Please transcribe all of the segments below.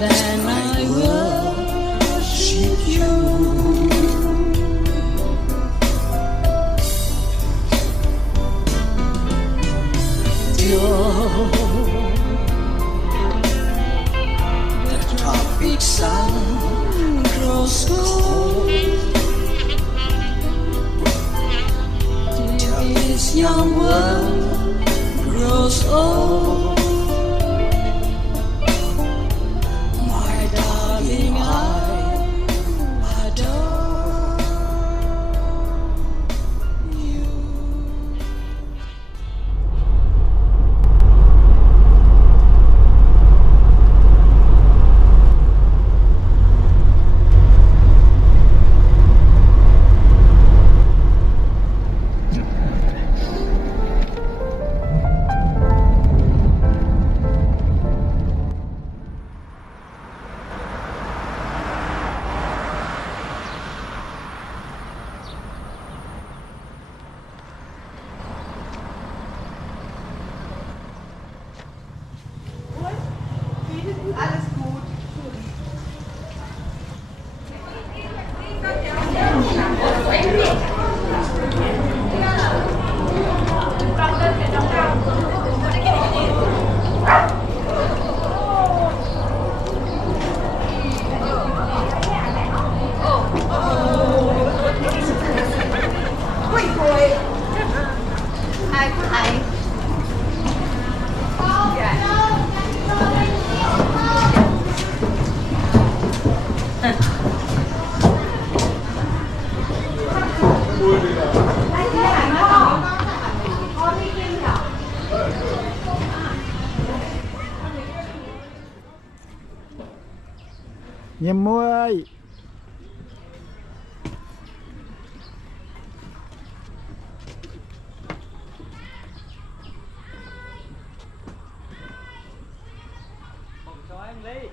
then I worship you. The tropic sun grows cold till this young world grows old. My darling, I adore you. Alles gut. Ui thôi. Ai có ai? Nhâm mua ơi. Cho em ly.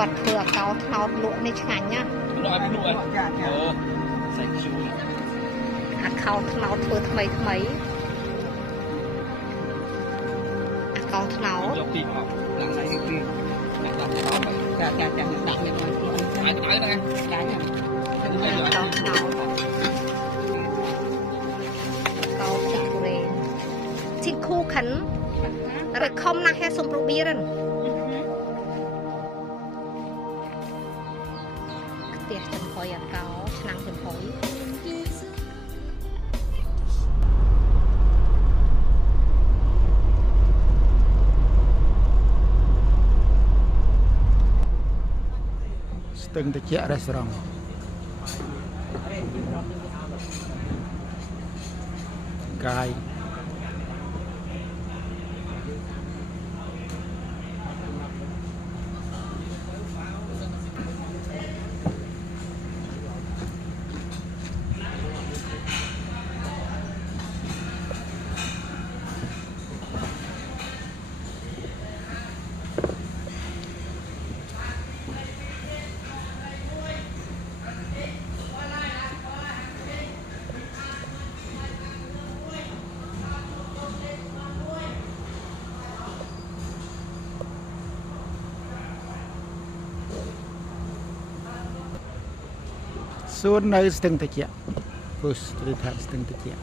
គាត់ធ្វើអាកោថ្នោតលក់នេះឆ្ងាញ់ណា លក់ឲ្យលក់ ចាចា សាច់ជូរ អាកោថ្នោតធ្វើថ្មីថ្មីអាកោថ្នោត យកពីមកឡើងដៃពីដាក់ដល់ទៅ ចាចាចាដាក់នេះមក ហើយទៅហ្នឹង ចាចា អាកោថ្នោតកោពីរេជីគូខាន់រកខំណាស់ហេសុំប្រូបៀរិនផ្ទះចំហុយអាកោឆ្នាំងចំហុយ ស្ទឹងត្រជាក់រេស្តូរ៉ង់ កាយ សួននៅស្ទឹងត្រជាក់ពុស្ត្រីថាស្ទឹងត្រជាក់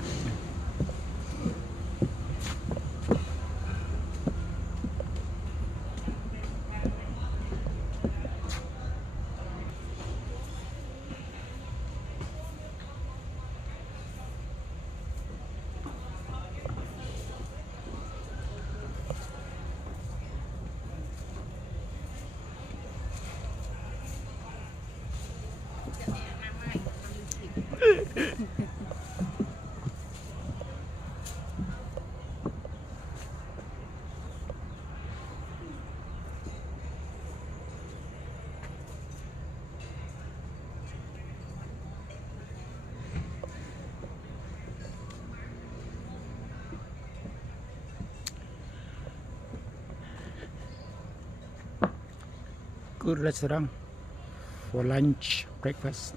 Good restaurant for lunch, breakfast.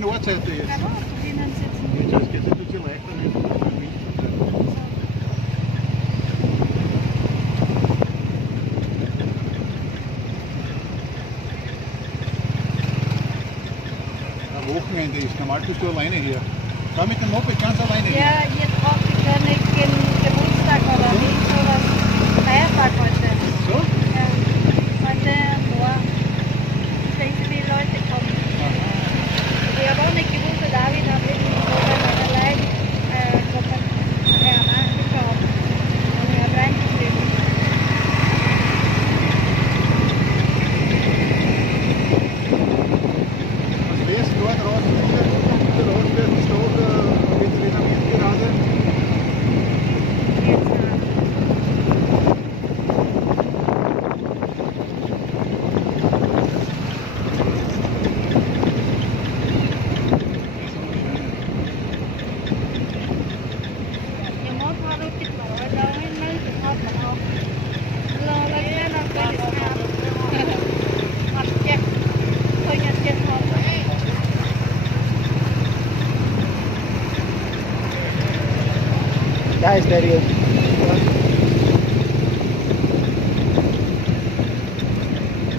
Noordzijde is. Kan ook binnen zitten. Just get it to left and Am Wochenende ist. Normal bist du alleine hier. Schau mit dem Moped ganz alleine hier. Ja, jetzt braucht ich gar nicht den Geburtstag oder nicht, oder Feiertag heute. So? Ja, heute nur. Ich denke, die Leute kommen. Ich habe auch nicht gewusst, dass David hat wirklich so allein kommen, nachgeschaut. Und ich habe reingeschrieben. Was lest du dort raus? Der Rostbergenstock wird renoviert gerade. Nhưng mốt hoa đôi chích mà ở đâu ấy mấy chục hoa mà không lơ lên cái nó có chích hàm mặt chặt thôi nhặt chặt hoa Guys, there you go.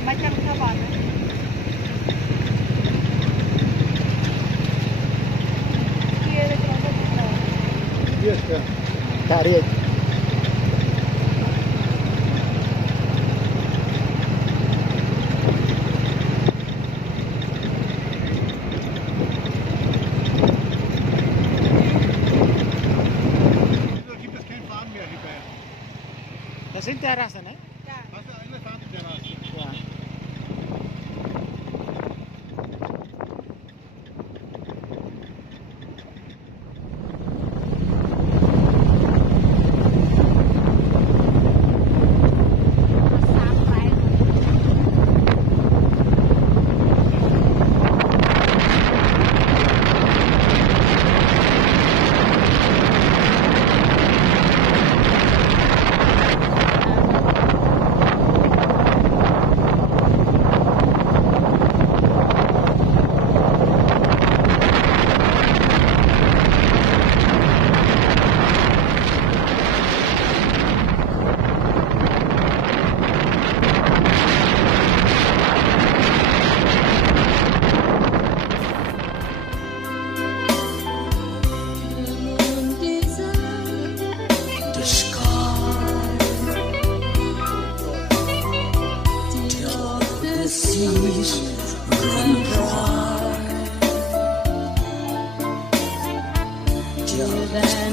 macam kawan kia là cho nó chích rồi Yes, yeah. Tarik. teras này. ចា Hasta ahí le están terras. Dạ. The sky till the seas run dry, till that